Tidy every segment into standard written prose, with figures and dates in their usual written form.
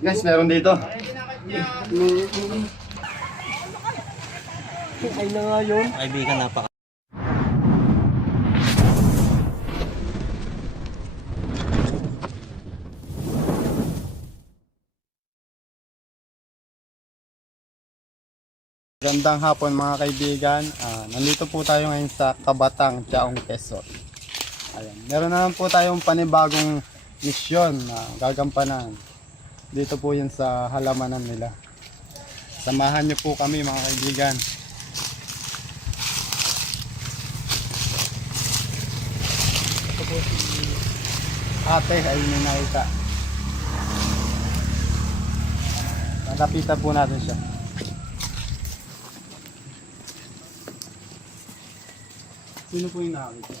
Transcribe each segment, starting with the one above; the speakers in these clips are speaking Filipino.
Guys, meron dito. Ay na nga yun. Kaibigan, napaka. Gandang hapon mga kaibigan. Nandito po tayo ngayon sa Kabatang, Chaong, Quezon. Ayan. Meron naman po tayong panibagong misyon na gagampanan. Dito po yun sa halamanan nila. Samahan niyo po kami mga kaibigan. Ito po si ate ay ninayta. Lalapitan po natin siya. Sino po yung nakakita?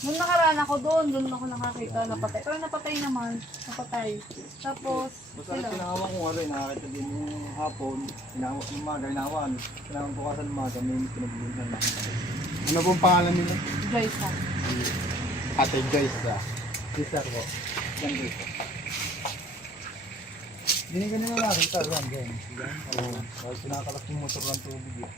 Nung nakaraan ako doon ako nakakita, napatay. Pero napatay naman, napatay. Tapos, Basta tinawa ko nga rin, nakakita din yung hapon, tinawa yung umaga, inawan. Tinawan ko kasi ng umaga, may pinagbunsan na. Ano pong pangalan nila? Joyce ha. Ate Joyce ah. Sister po. Yan dito. Hindi ka nila nakakita, yan, yan. Oo. Dahil sinakalak yung motor ng tubig eh.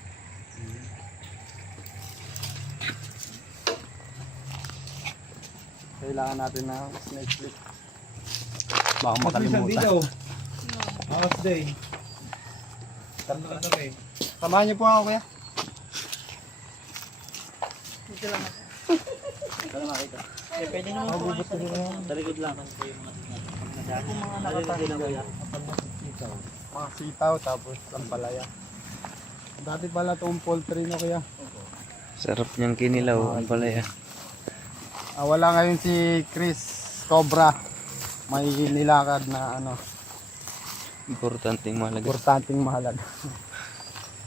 Kailangan natin ng snake flip. Baka makalimutan. Akas day. Tatlo na kami. Samahan niyo po ako kuya. Dito lang ako. Kaya nakita. Eh, pwede naman po kayo sa likod. Sa likod lang po yung mga Mga Mga sitaw tapos ampalaya. Dati pala itong poultry na kuya. sarap niyang kinilaw, ang palaya. Wala ngayon si Chris Cobra. May nilakad na ano, Importanteng mahalaga. importanteng mahalaga.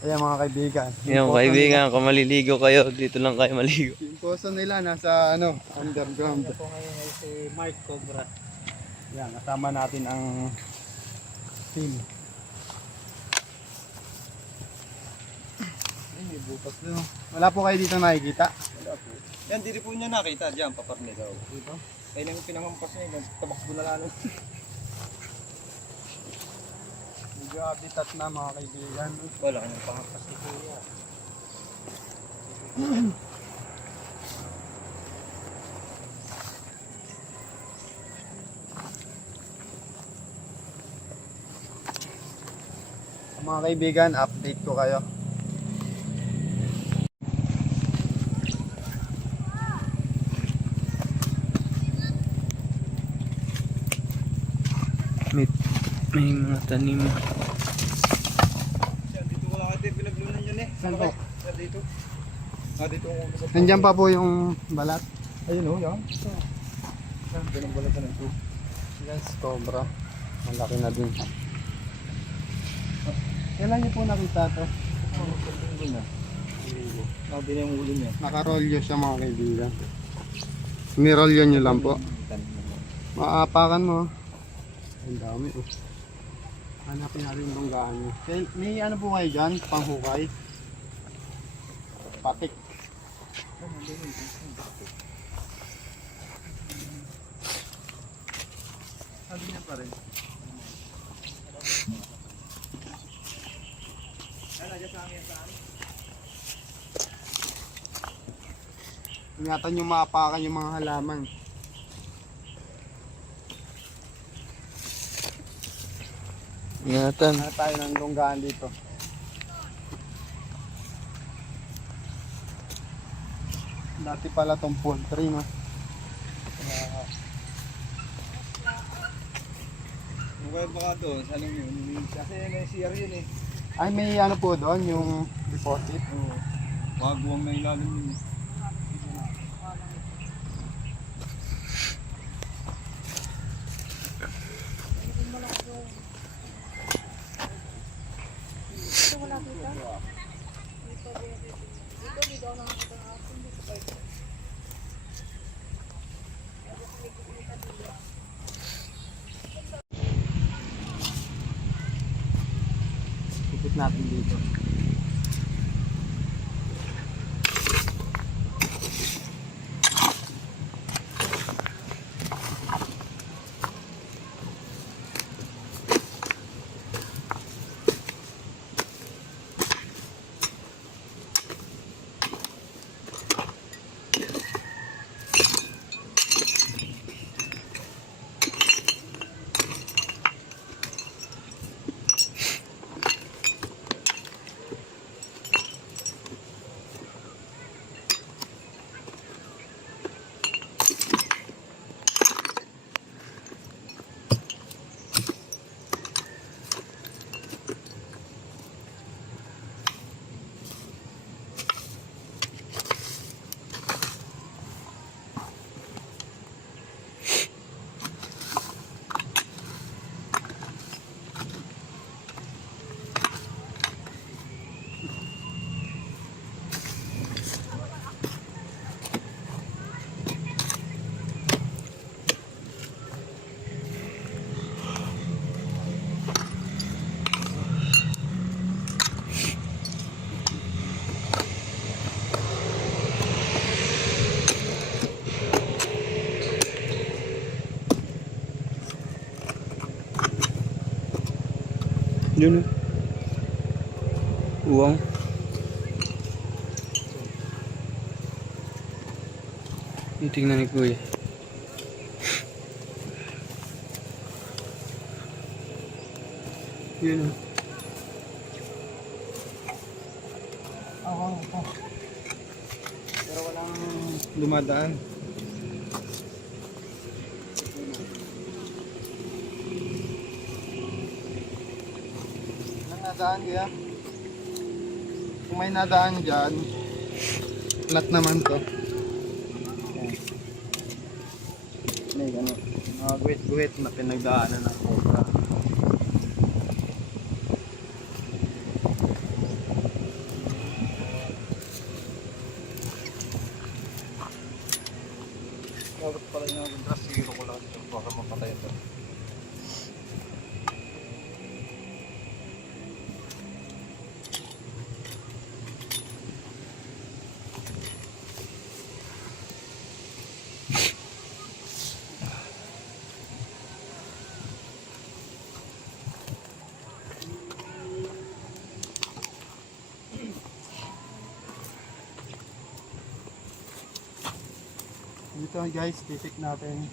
Ayan mga kaibigan. Yung poso kaibigan, kung maliligo kayo, dito lang kayo maligo. Yung poso nila nasa ano, underground. po ngayon ay si Mark Cobra. Yan, kasama natin ang team. Ay, may butas din. Wala po kayo dito nakikita. Wala po. Yan, di rin po niya nakita. Diyan, paparni daw. Dito? Kaya nang pinangampas niya, tabakbo na lalo. Medyo habitat na mga kaibigan. Wala ka nang pangampas ni Kuya. Mga kaibigan, update ko kayo. May mga tanim. Yan, dito ko lang ate, pinaglunan yun eh. Saan po? Yan, dito. Dito ko sa... Nandiyan pa po yung balat. Ayun o, yan. Yan, pinagbalatan ng tubig. Yes, Cobra. Malaki na din. Kailan niyo po nakita to? Doon na. Sabi na yung ulo niya. Nakarolyo siya mga kaibigan. Nirolyo niyo lang po. Maapakan mo. Ang dami oh. Hanapin natin yung lunggaan niyo. May ano po kayo dyan? Panghukay? Patik. Sabi niya pa rin. Ingatan yung maapakan yung mga halaman. Ingatan. Ano tayo ng lunggaan dito? Dati pala tong poultry no. Mukha baka doon, saan yun? Kasi may CR yun eh. Ay may ano po doon yung deposit. Oo. Wagwang na ilalim yun eh. Ikot natin dito. Yun. Uwang. Tingnan ni Kuya. Yun. Oo. Pero walang dumadaan. Walang nadaan kaya? Kung may nadaan dyan, flat naman to. May gano'n. Mga guhit-guhit na pinagdaanan ng cobra. Dapat pala yung naging zero ko lang dito. Baka mapatay ito. Dito guys, titik natin.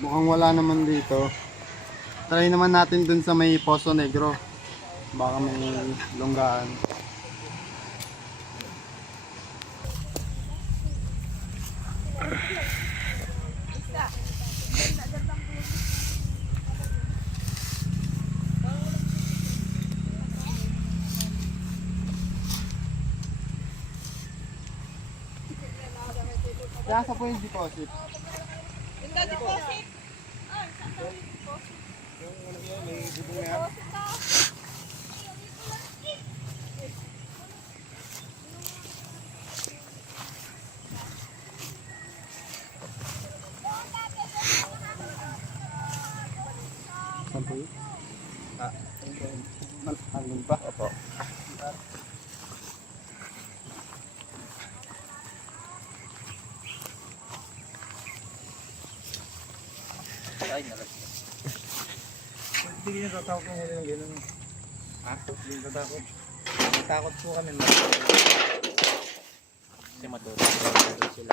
Mukhang wala naman dito. Try naman natin dun sa may Poso Negro. Baka may longgaan. Kaya po yung deposit. Saan po yun? Malapit ba? Opo. Ay, nalas. Hindi nyo tatakot kung huli ng gano'n. Ha? Hindi nyo tatakot. Takot po kami. Kasi matutulog sila.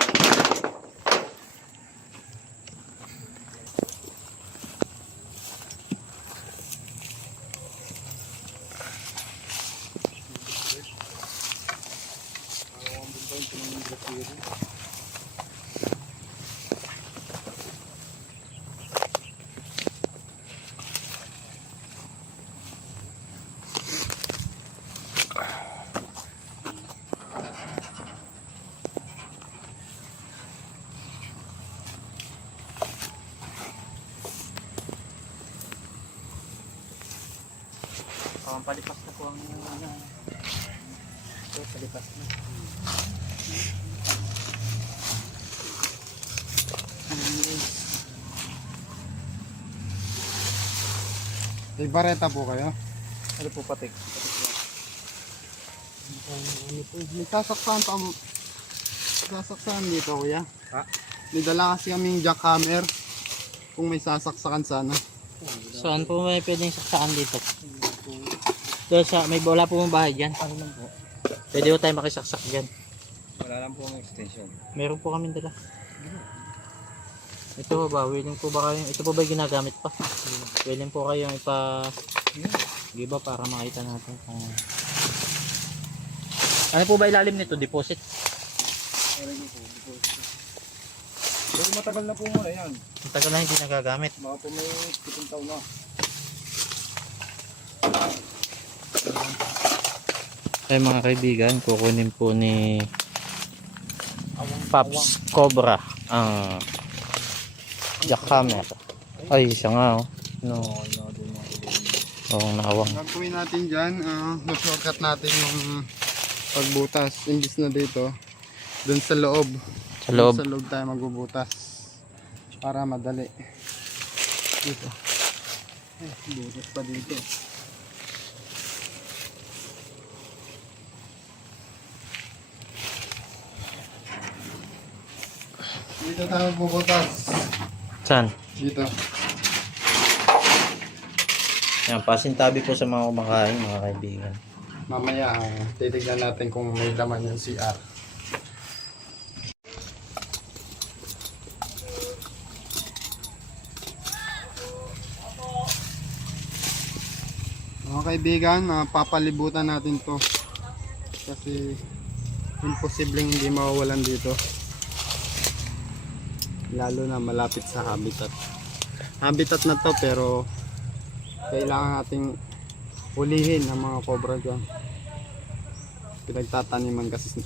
Palipas na po ang ito, palipas na. May bareta po kayo? Ano po patik? May sasaksakan dito kuya. Ha? May dala kasi kaming jackhammer. Kung may sasaksakan sana. Saan po may pwedeng saksakan dito? Doon sa, may wala po mong bahay dyan. Ano lang po? Pwede po tayo makisaksak dyan. Wala lang po ang extension. Meron po kami dala. Ito ba, willing po ba kayo? Ito po ba ginagamit pa? Willing po kayong ipa-giba para makita natin kung Ano po ba ilalim nito? Deposit? Pero matagal na po muna yan. Ang tagal na hindi nagagamit. Mga po may 7 taon na. Ay mga kaibigan, kukunin po ni Pops Cobra ang jackhammer. Ay, siya nga oh. No. Oo, nawang. Gagawin natin dyan, shortcut natin yung pagbutas. Imbis na dito, dun sa loob. Sa loob. Dun sa loob tayo magbubutas. Para madali. Dito. Butas pa dito. Dito tayo magbubutas. Saan? Dito. Yan, pasintabi po sa mga kumakain mga kaibigan. Mamaya, titignan natin kung may laman yung CR. Mga kaibigan, papalibutan natin to kasi imposibleng hindi mawawalan dito, lalo na malapit sa habitat na to, pero kailangan nating hulihin ang mga cobra dyan. Pinagtataniman kasi.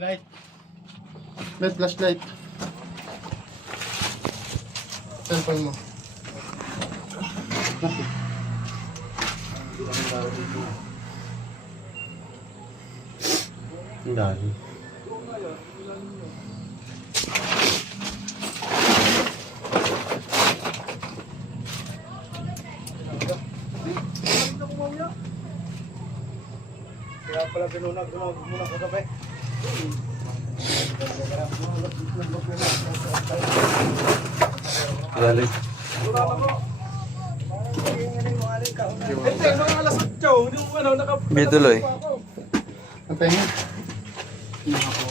Flashlight. May flashlight. Cellphone mo. Bakit? Ang dami. Kaya pala binunag muna sa gabi. Lali. Bituloy. Ang tenga. Nakapo.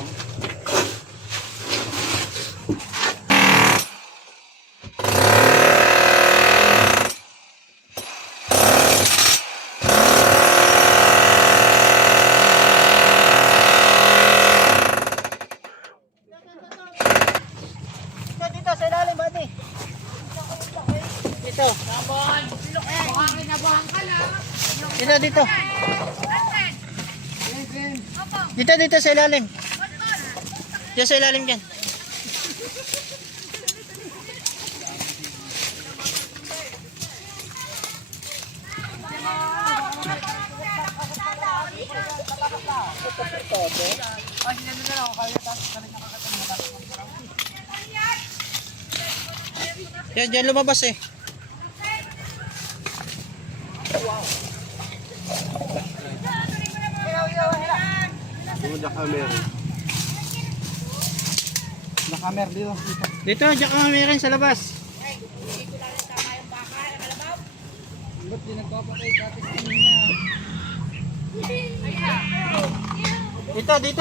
Dito sa ilalim, buddy. Dito. Dito, dito. Dito sa ilalim. Dito sa ilalim dyan. Yan, dyan lumabas eh. Nakamer dito. Dito, diyan ka meron sa labas. Ba't di nagpapakay katis niya?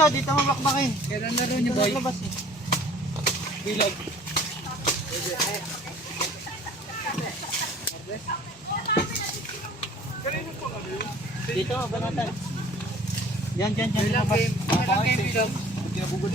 Dito mabakbakin. Kailan na rin yung boy? Sa labas eh. Bilog. Dito, banatan. Yan, sa labas. Kailan game bilog? Kinabugod.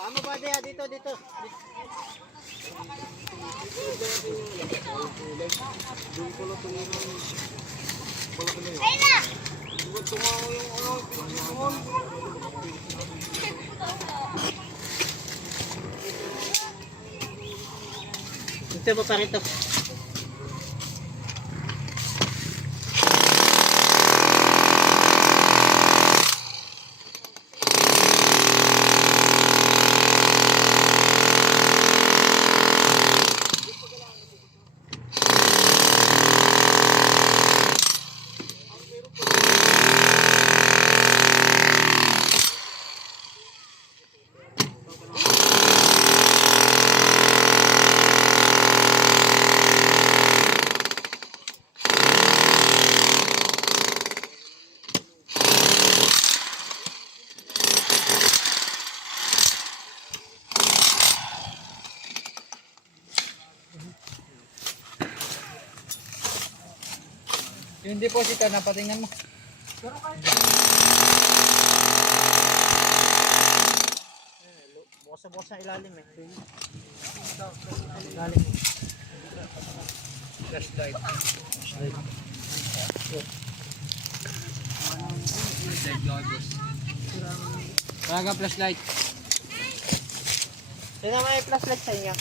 Paano ba diya? Dito. Dito pa rito. Yung deposito, napatingnan mo. Bukas na ilalim eh. Ilalim. Flashlight. Talaga flashlight. Sino may flashlight sa inyo?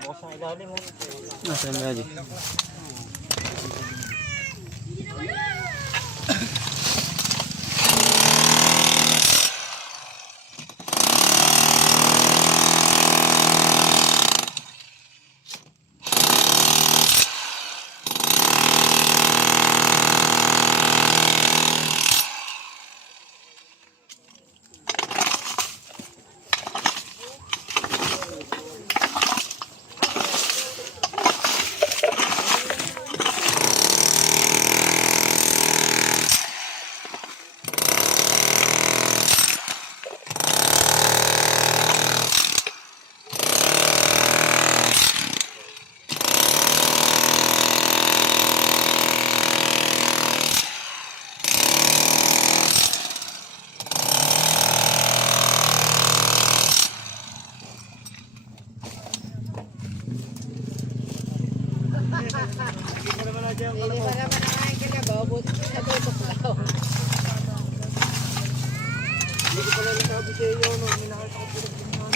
Bukas na ilalim mo. Nasa ilalim. Hindi ko pala nasabi sa iyo, no? May nakita ko pinagpinaan.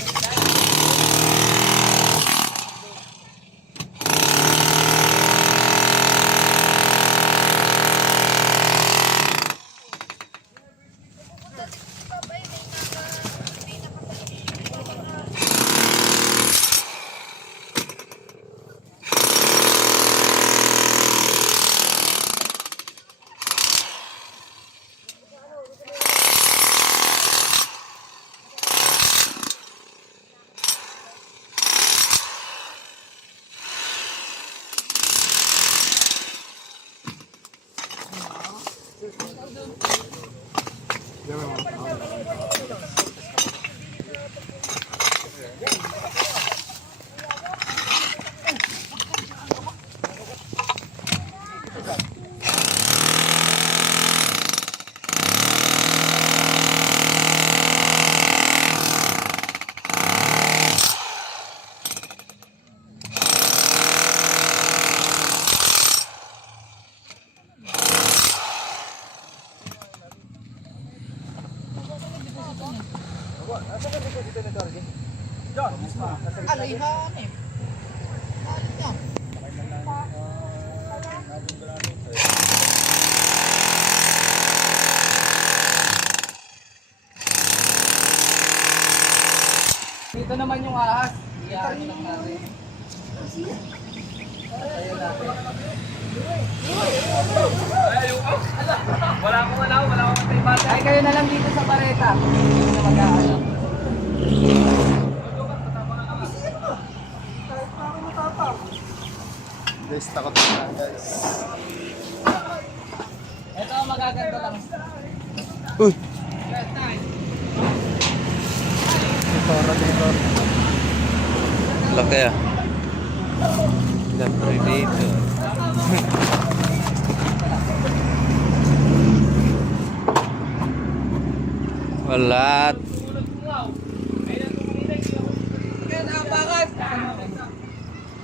Dito naman yung ahas. Iyahan lang natin. Wala akong matay. Ay, kayo na lang dito sa pareta. Hindi na mag-aalam. Guys, takot na guys. Ito ang magaganda lang. Uy! Laki ah. The Predator. Walat.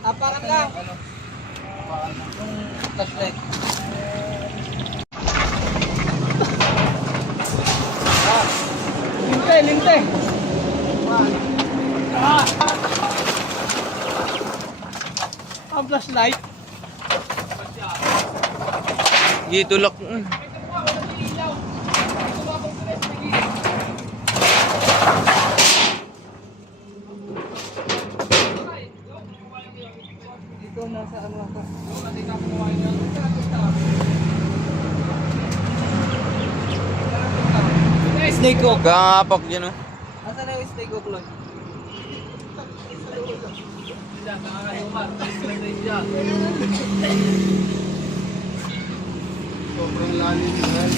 Aparat lang. Flashlight. Linte, linte. Ang flashlight. Gitulak. Dito nasa ano ako. Snake hook. Kangapak dyan oh. Nasaan na yung snake hook, Lloyd? Sobrang lalim guys.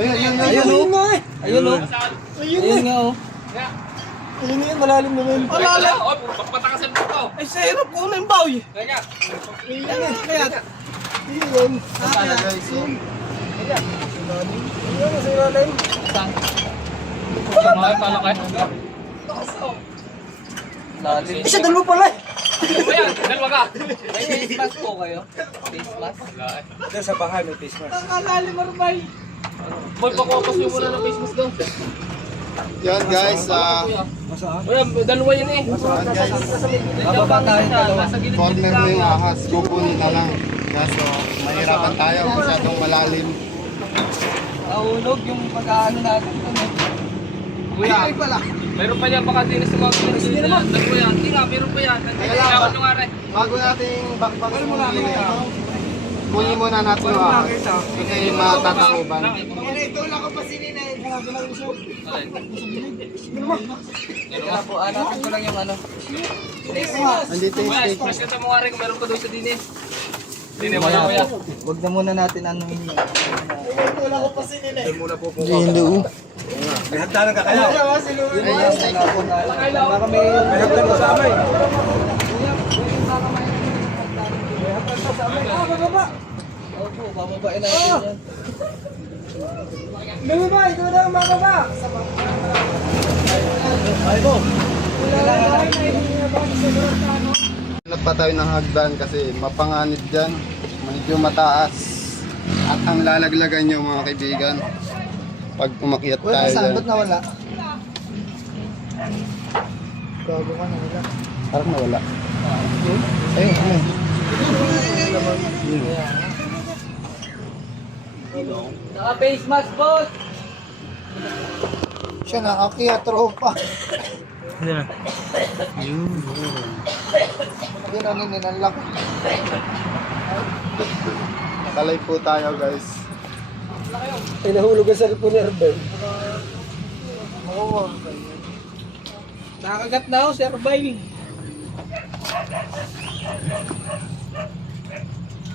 Ayun, ayun, Ayun ayun. o. Ayun o. Ayun nga o. Ayun yan, malalim naman. Malalim. Patakasan mo ko. Ay, sa hirap ko na yung baw eh. Kaya. Kaya. Ayun. Sana guys, oh. Ayun, nasa ilalim. Mga palakay. Lalim. Isa, dalawa pala eh. Ayan, dalawa ka. May face mask po kayo? Face mask? Diyan sa bahay may face mask. Ang lalim, Arbay. Magpakopas mo muna ng face mask doon. Yan guys, Ayan, dalawa yun eh. yan guys. Bababa tayo dalawa. Nasa gilid Corner na yung ahas, kukunin na lang. Kaso, mahirapan tayo, masyadong malalim. Nahulog yung pag-aano natin. Kuya, meron pa yan baka dinis ng mga pinagsilid na. Dalawa yan. Hindi nga, meron pa yan. Kailangan nyo nga rin. Bago nating bakbakan muna kunin muna natin yung ahas. Kasi matatakuban. Kaya po, hanapin ko lang yung ano. Andito yung Kuya, steak. express ka mo nga rin kung meron pa doon sa dinis. Dinis, kuya. Huwag na muna natin ano yung... Hindi oh. May hagdanan ka kaya. Yun na yung steak ko na. Baka may... May hagdan ka sa amay. Opo, bababain natin yan. Lumaba, ito na ang bababa. Hanap pa tayo ng hagdan kasi mapanganib dyan. Medyo mataas. At ang lalaglagan nyo mga kaibigan. Pag umakyat tayo dyan. Ba't nawala? Gago ka nawala. Parang nawala. Ayun, ayun. Naka-face mask, boss! Siya nakakiya, tropa. Yan na. Yun. Yun ang ninanlak. Kalay po tayo guys. Ay, nahulog ang cellphone ni Herbert. Oo. Nakagat na ako, Sir Bay.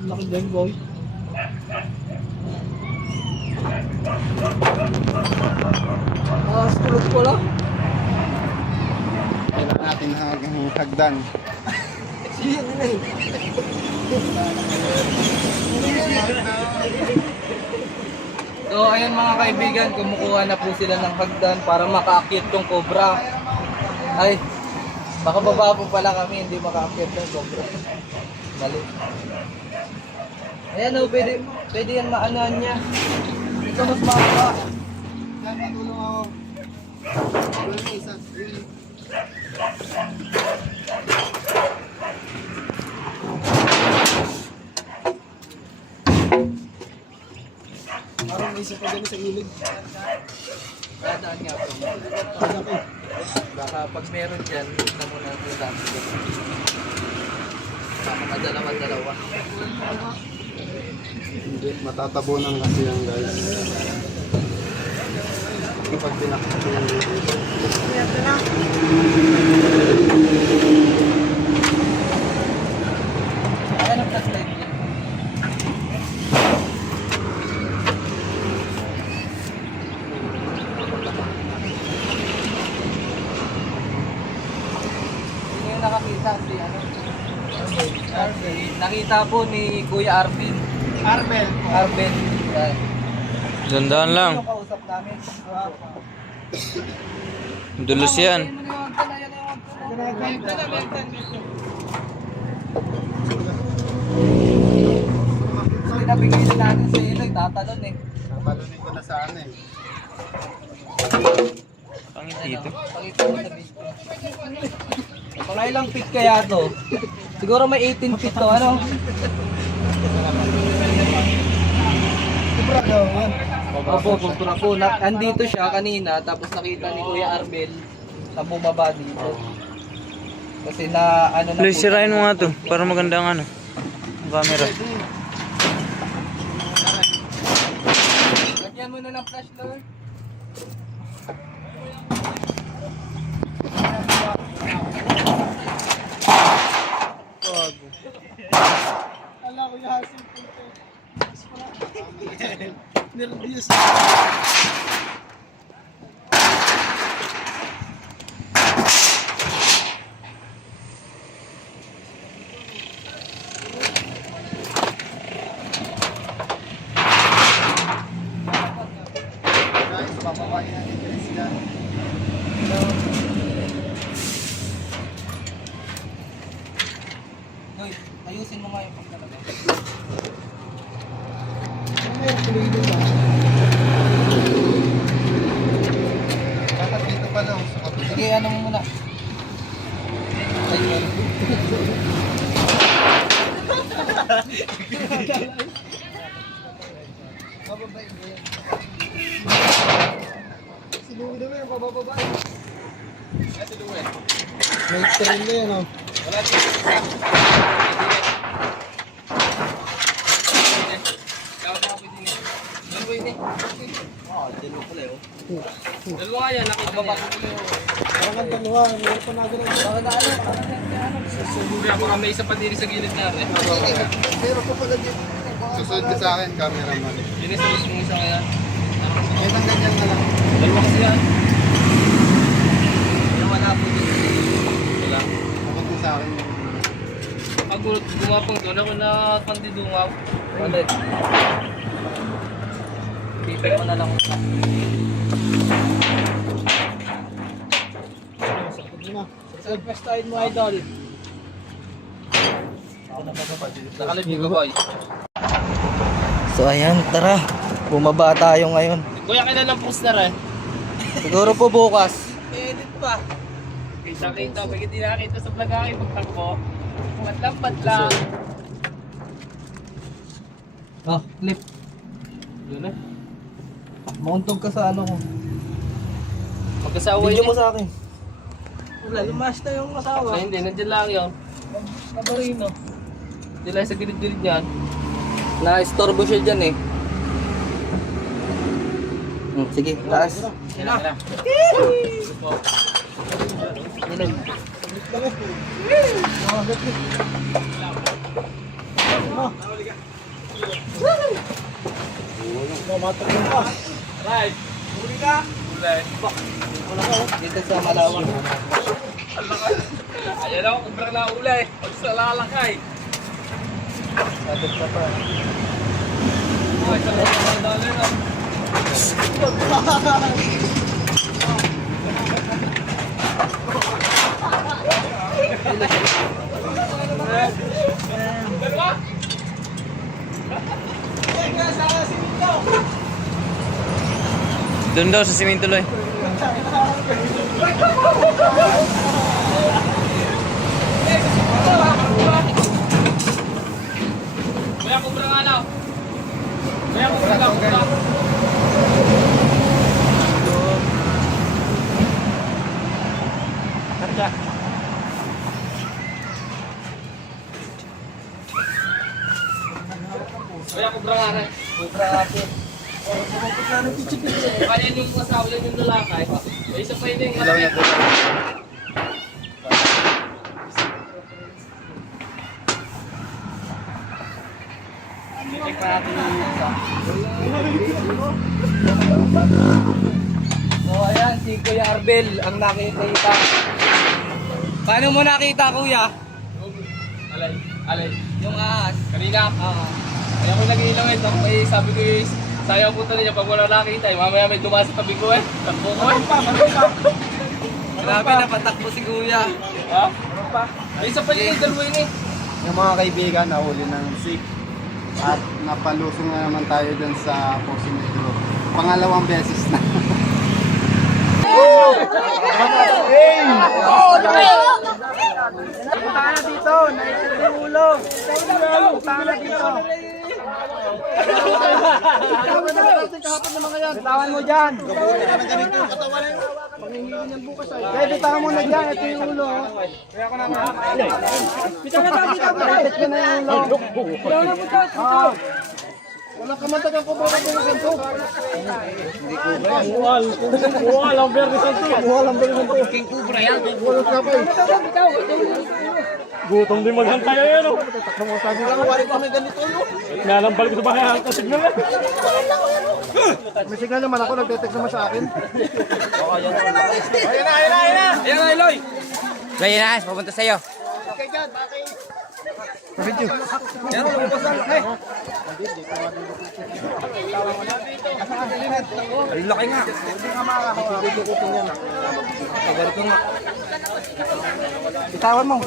Laki dyan, boy. Sulod ko lang. Kailangan natin hagdan. So ayan mga kaibigan, kumukuha na po sila ng hagdan para makaakyat tong cobra. Ay, baka baba po pala kami, hindi makaakyat ng cobra. Mali. Ayan o, pwede yan maanoan niya. Ito mas makaka. Tulong ako. Isa. Parang may isa pa dyan sa ilid. Dadaan nga po. Baka pag meron dyan, na muna ito yung dami ko. Baka madalawa-dalawa. Hindi, matatabunan kasi yan guys. Kapag pinakita ko yan dito. Ayan ang flashlight niya. Sino yung nakakita? Si ano? Arvin. Nakita po ni Kuya Arvin. Arbel. Arvin. Yan. Dandaan lang. Yung kausap namin. Dulos yan. Pinabigay na natin sa iyo, tatalon eh. Napalunin ko na sa ano eh. Pangit dito. Pakita mo sa video. Mga ilang feet kaya to? Siguro may 18 feet to, ano? Opo, kumpura po. Andito siya kanina, tapos nakita ni Kuya Arbel na bumaba dito. Kasi na, ano na Please, sirain mo nga to. Para maganda ang ano. Ang camera. Lagyan mo na ng flash, Lord. Ala ko yung hasil po. Nervous. Guys, papawain natin yung sila. Lloyd, ayusin mo nga yung pagkalagay. Dapat dito pa lang. Sa kapit. Sige, ano mo muna. Ayun. Sinuwi naman yung pabababa. May train na yan, oh. Dalawa nga yan, nakita niya. Parang ang dalawa. Meron pa na ganun. Baka may isa pa din sa gilid na rin. Meron pa pala dito. Susunod ka sa akin, cameraman. Bilis na gusto mong isa kaya. Itang ganyan na lang. Dalawa kasi yan. Yung wala po din. Wala. Ako po sa akin. Pag gumapang doon ako na pandidungaw. Wala. Pipig mo na lang. Self-esteem mo, idol. Nakalibig ko, boy. So ayan, tara. Bumaba tayo ngayon. Kuya, kailan ang post na rin? Siguro po bukas. Edit pa. Kita-kita, bakit hindi nakakita sa vlog aking pagtakbo? Patlang. Oh, clip. Doon na. Mauntog ka sa ano ko. Magkasawa Video yun mo sa akin. Wala, lumas na yung kasawa. Ay, hindi, nandiyan lang yun. Nabarino. Hindi lang sa gilid-gilid yan. Na-istorbo siya dyan eh. Sige, taas. Yan na. Yan. Dito sa Malawang. Ayan ako, kumpara na ulay. Pagsalalakay. Sabit ka pa. Ay, dali na. Doon daw sa simento loy. Kaya kumpara nga lang. Kaya kumpara lang. Kaya kumpara nga rin. Kubra ate. Kaya yung asawa yan yung lalakay. May isa pa yun yung malaki. Check pa natin yung isa. So ayan, si Kuya Arbel ang nakikita. Paano mo nakita, Kuya? Alay. Yung ahas. Kanina. Kaya ko nag-iilang ito. May sabi ko yung sayang punta niya pag wala nakita. Mamaya may dumas sa tabi ko eh. Takbo ko eh. Grabe, napatakbo si Kuya. Ha? May isa pa yung dalawa yun eh. Yung mga kaibigan, nahuli ng sick. At napalusong na naman tayo dun sa Poso Negro. Pangalawang beses na. Punta na dito! Naisip yung ulo! Punta na dito! Bitawan mo dyan! Kaya bitawan mo na dyan, ito yung ulo. Kaya ko na bitawan na dito! Bitawan ko na yung ulo. Bitawan na po dyan! Wala ka matagal ko ba ng santo? Buwal ang berry santo. Buwal ang berry santo. King Cobra yan. Buwal ka pa eh. Gutom din maghantay yan, oh. Wala kami ganito yun. Nalambal ko sa bahay ang signal na. May signal naman ako, nagte-text naman sa akin. Ayan na, Eloy. Loy, inaas, papunta sa'yo. Ang laki nga. Bitawan mo.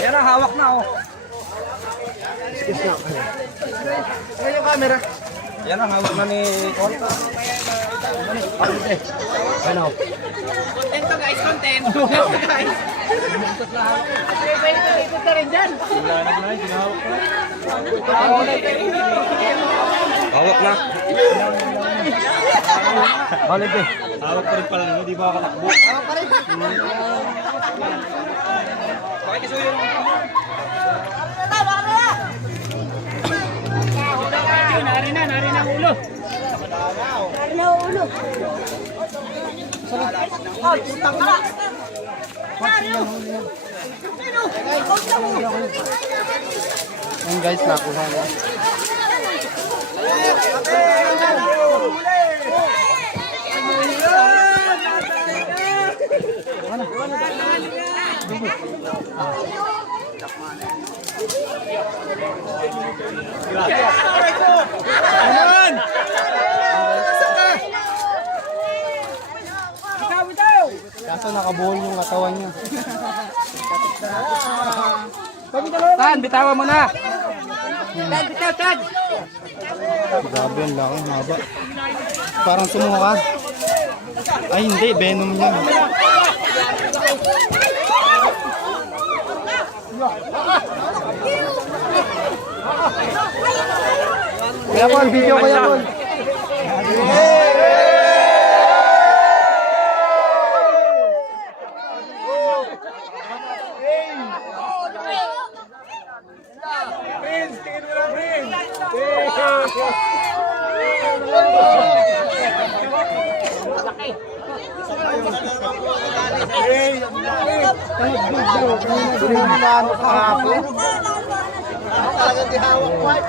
Ayan ang hawak na, oh. Ayan yung camera. Yan ang hawak na ni Col. Ano? Hawak na. Balik eh. Hawak pa rin pala, hindi ba ako takbo? Yan guys, nakuha na. Kaso nakabuhol yung katawan niya. Tan, bitawan mo na. Grabe, ang laki, haba. Parang sumuka. Ay hindi, venom niya. Kaya Paul, video kaya Paul. Ano ka hapon? Talagang di hawak wife.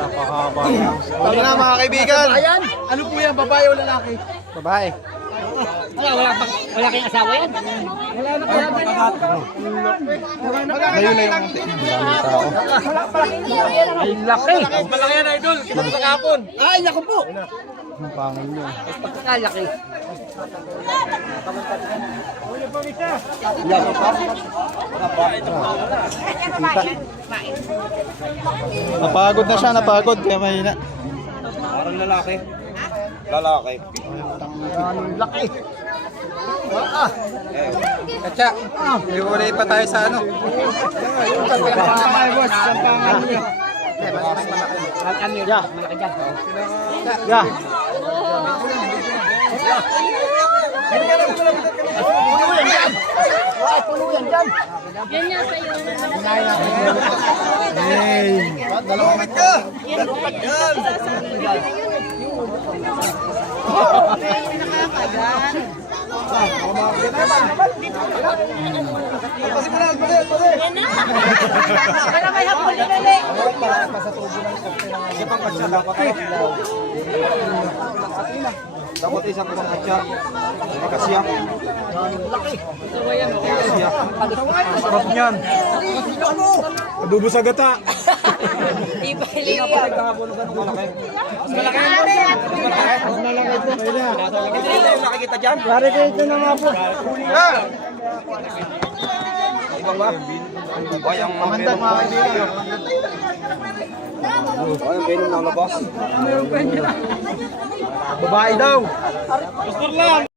Napakahaba. Tama na mga kaibigan. Ayan. Ano po yan, babae o lalaki? Babae. Wala kayong asawa yan. Ngayon na yung daming tao. Ay, laki. Malaki yan, idol. Kita mo sa kapon. Ay, naku po. Ang pangil niyo. Pagkakalaki. Napagod na siya, napagod. Kaya mahina. Parang lalaki. Lalaki. Laki. Katsa, iwalay pa tayo sa ano. Yeah. Yeah. Yan nga sa'yo. Hey. Dalawa ka. Para may hapon na ulit. Dapat isang kong katsa. Makasya. Sarap niyan. Adobo sa gata. Iba liya. Nakikita dyan. Clarify na nga po. Ibang ba? Bayang Pamandag mga kaibigan. Bayang benom na labas. Babae daw. Pastor lang.